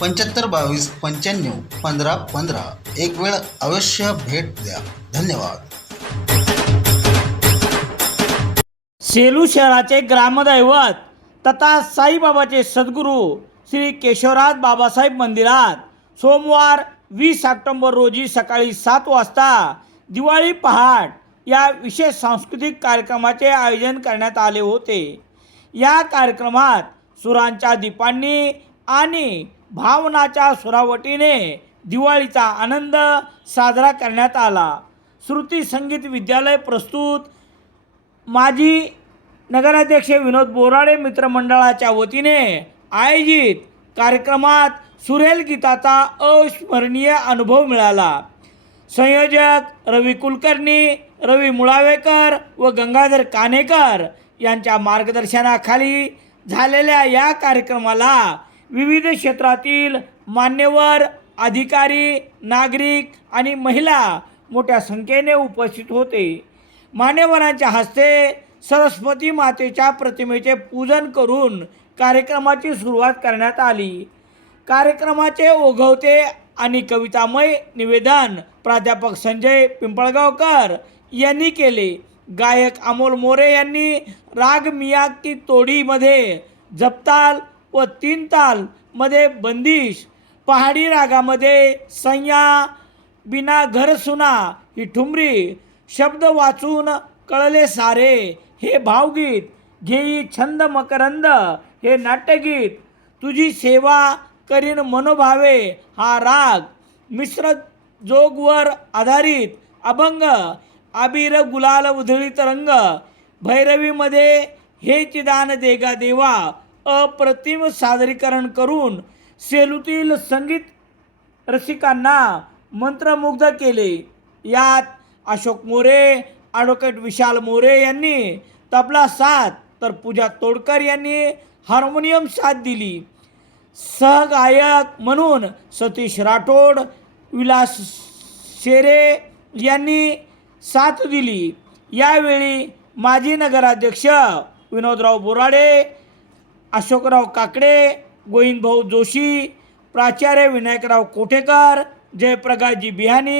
पंच्याहत्तर बावीस पंच्याण्णव पंधरा पंधरा. एक वेळ अवश्य भेट द्या. धन्यवाद. सेलू शहराचे ग्रामदैवत तथा साईबाबाचे सद्गुरू श्री केशवराज बाबासाहेब मंदिरात सोमवार वीस ऑक्टोंबर रोजी सकाळी सात वाजता दिवाळी पहाट या विशेष सांस्कृतिक कार्यक्रमाचे आयोजन करण्यात आले होते. या कार्यक्रमात सुरांच्या दीपांनी आणि भावनाच्या सुरावटीने दिवाळीचा आनंद साजरा करण्यात आला. श्रुती संगीत विद्यालय प्रस्तुत. माजी नगराध्यक्ष विनोद बोराडे मित्रमंडळाच्या वतीने आयोजित कार्यक्रमात सुरेल गीताचा अविस्मरणीय अनुभव मिळाला. संयोजक रवी कुलकर्णी रवी मुळावेकर व गंगाधर कानेकर यांच्या मार्गदर्शनाखाली झालेल्या या कार्यक्रमाला विविध क्षेत्रातील मान्यवर अधिकारी नागरिक आणि महिला मोठ्या संख्येने उपस्थित होते. मान्यवरांच्या हस्ते सरस्वती मातेच्या प्रतिमेचे पूजन करून कार्यक्रमाची सुरुवात करण्यात आली. कार्यक्रमाचे ओघवते आणि कवितामय निवेदन प्राध्यापक संजय पिंपळगावकर यांनी केले. गायक अमोल मोरे यांनी राग मिया की तोडीमध्ये जपताल व तीन तालमध्ये बंदिश पहाडी रागामध्ये संया बिना घर सुना ही ठुमरी शब्द वाचून कळले सारे हे भावगीत घेई छंद मकरंद हे नाट्यगीत तुझी सेवा करीन मनोभावे हा राग मिश्र जोगवर आधारित अभंग आबिर गुलाल उधळीत रंग भैरवीमध्ये हे चिदान देगा देवा अप्रतिम सादरीकरण करून सेलूतील संगीत रसिकांना मंत्रमुग्ध केले. यात अशोक मोरे ॲडव्होकेट विशाल मोरे यांनी तबला साथ तर पूजा तोडकर यांनी हार्मोनियम साथ दिली. सहगायक म्हणून सतीश राठोड विलास शेरे यांनी साथ दिली. यावेळी माजी नगराध्यक्ष विनोदराव बोराडे अशोकराव काकडे गोविंदभाऊ जोशी प्राचार्य विनायकराव कोठेकर जयप्रकाशजी बिहानी.